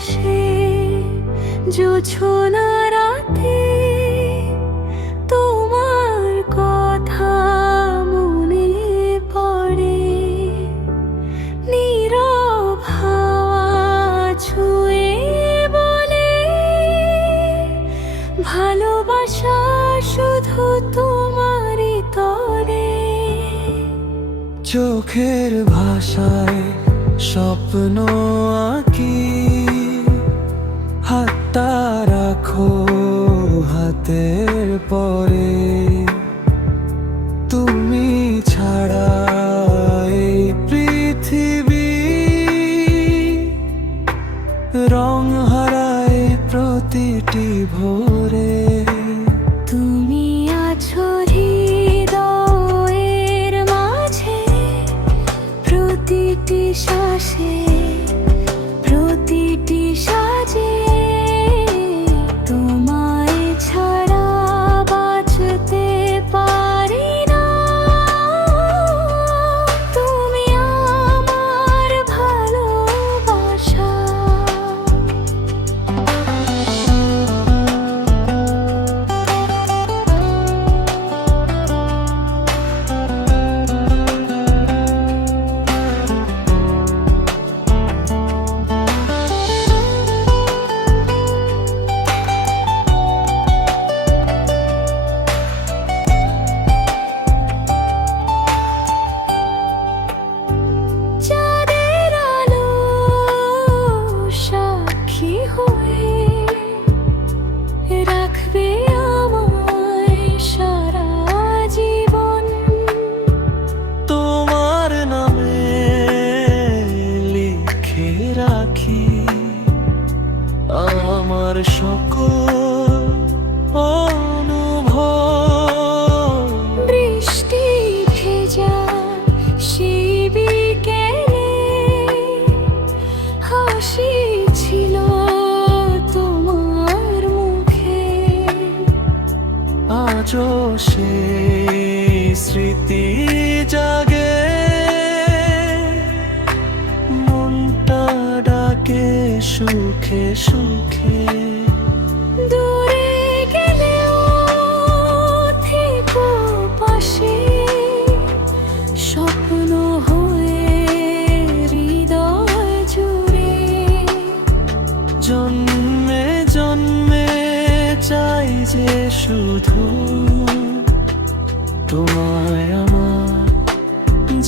আকাশে জোছনা রাতে তোমার কথা মনে পড়ে। নীরব হাওয়া ছুঁয়ে বলে ভালোবাসা শুধু তোমারই তরে। চোখের ভাষায় স্বপ্ন আঁকি, হাতটা রাখো হাতের পরে। তুমি ছাড়া এই পৃথিবী রং হারায় প্রতিটি ভোরে। তুমি আছো হৃদয়ের মাঝে, প্রতিটি শ্বাসে প্রতিটি সাজে। তোমায় ছাড়া বাঁচতে পারি না, তুমি আমার ভালোবাসা। চাঁদের আলো সাক্ষী হয়ে রাখবে আমায় সারা জীবন। তোমার নামে লিখে রাখি আমার সকল অনুভব। বৃষ্টি ভেজা সেই বিকেলে হাসি ছিল তোমার মুখে। আজও সেই স্মৃতি জাগে, মনটা ডাকে সুখে সুখে। দূরে গেলেও থেকো পাশে, স্বপ্ন হয়ে হৃদয় জুড়ে। জন্মে জন্মে চাই যে শুধু তোমায় আমার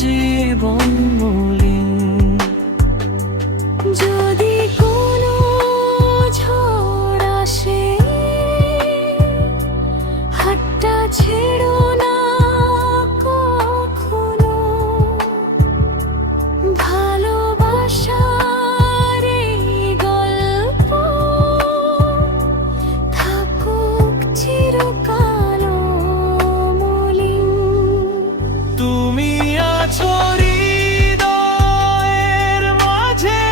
জীবন মলিন। যদি কোনো ঝড় আসে, হাতটা ছেড়ো না কখনো। ভালোবাসার এই গল্প থাকুক চিরকাল অমলিন। তুমি আছো হৃদয়ের মাঝে,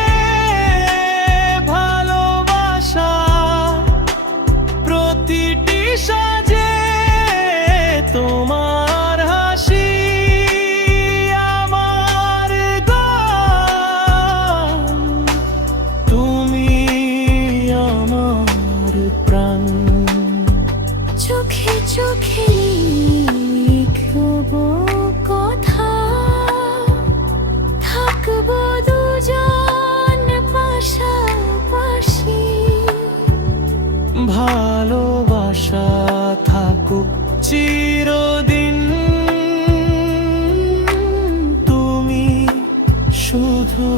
ভালোবাসা প্রতিটি সাজে। তোমার হাসি আমার গান, তুমি আমার প্রাণ। চোখে চোখে লিখব কথা, থাকবো দুজন পাশাপাশি। ভালোবাসা থাকুক চিরদিন, তুমি শুধু